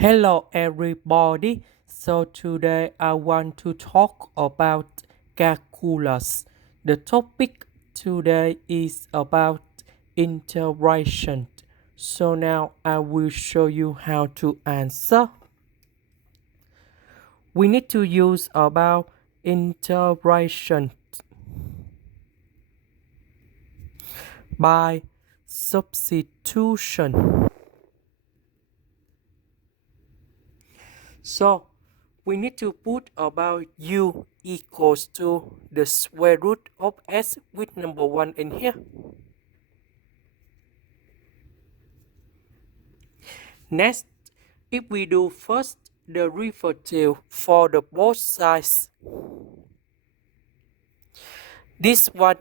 Hello everybody. So today I want to talk about calculus. The topic today is about integration. So now I will show you how to answer. We need to use about integration by substitution. So we need to put about u equals to the square root of s with number 1 in here. Next, if we do first the derivative for the both sides, this one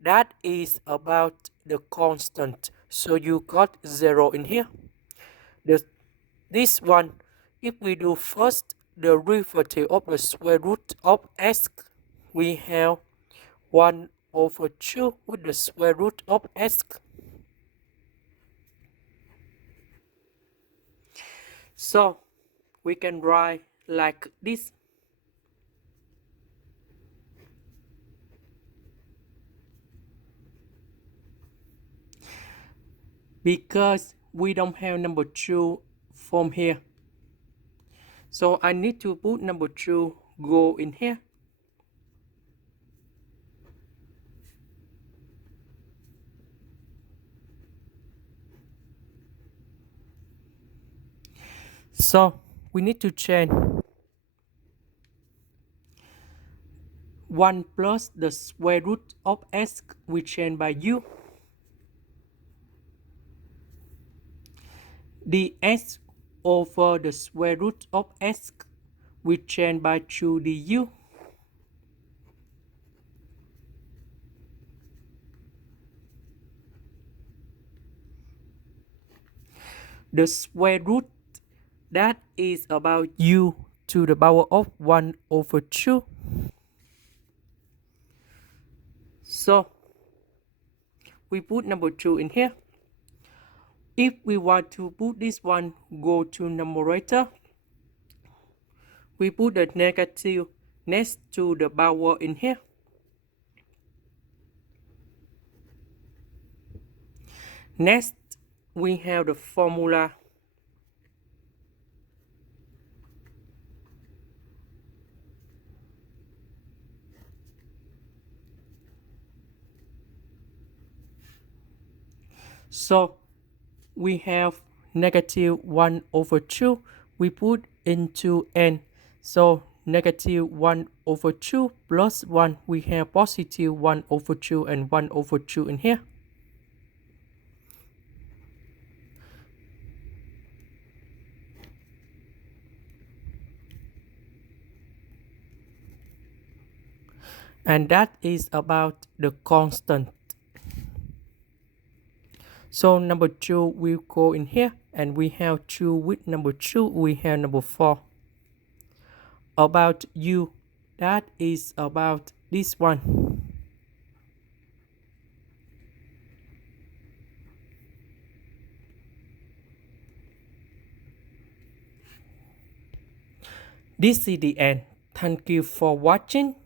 that is about the constant, so you got 0 in here. This one, if we do first the derivative of the square root of s, we have 1 over 2 with the square root of s. So we can write like this. Because we don't have number 2 from here, so I need to put number 2 go in here. So we need to change 1 plus the square root of s, we change by u. The s over the square root of s, we change by 2 du. The square root that is about u to the power of 1 over 2. So we put number 2 in here. If we want to put this one go to numerator, we put the negative next to the power in here. Next, we have the formula. So we have negative 1 over 2, we put into n. So negative 1 over 2 plus 1, we have positive 1 over 2 and 1 over 2 in here. And that is about the constant. So number 2 will go in here, and we have 2 with number 2, we have number 4. About u, that is about this one. This is the end. Thank you for watching.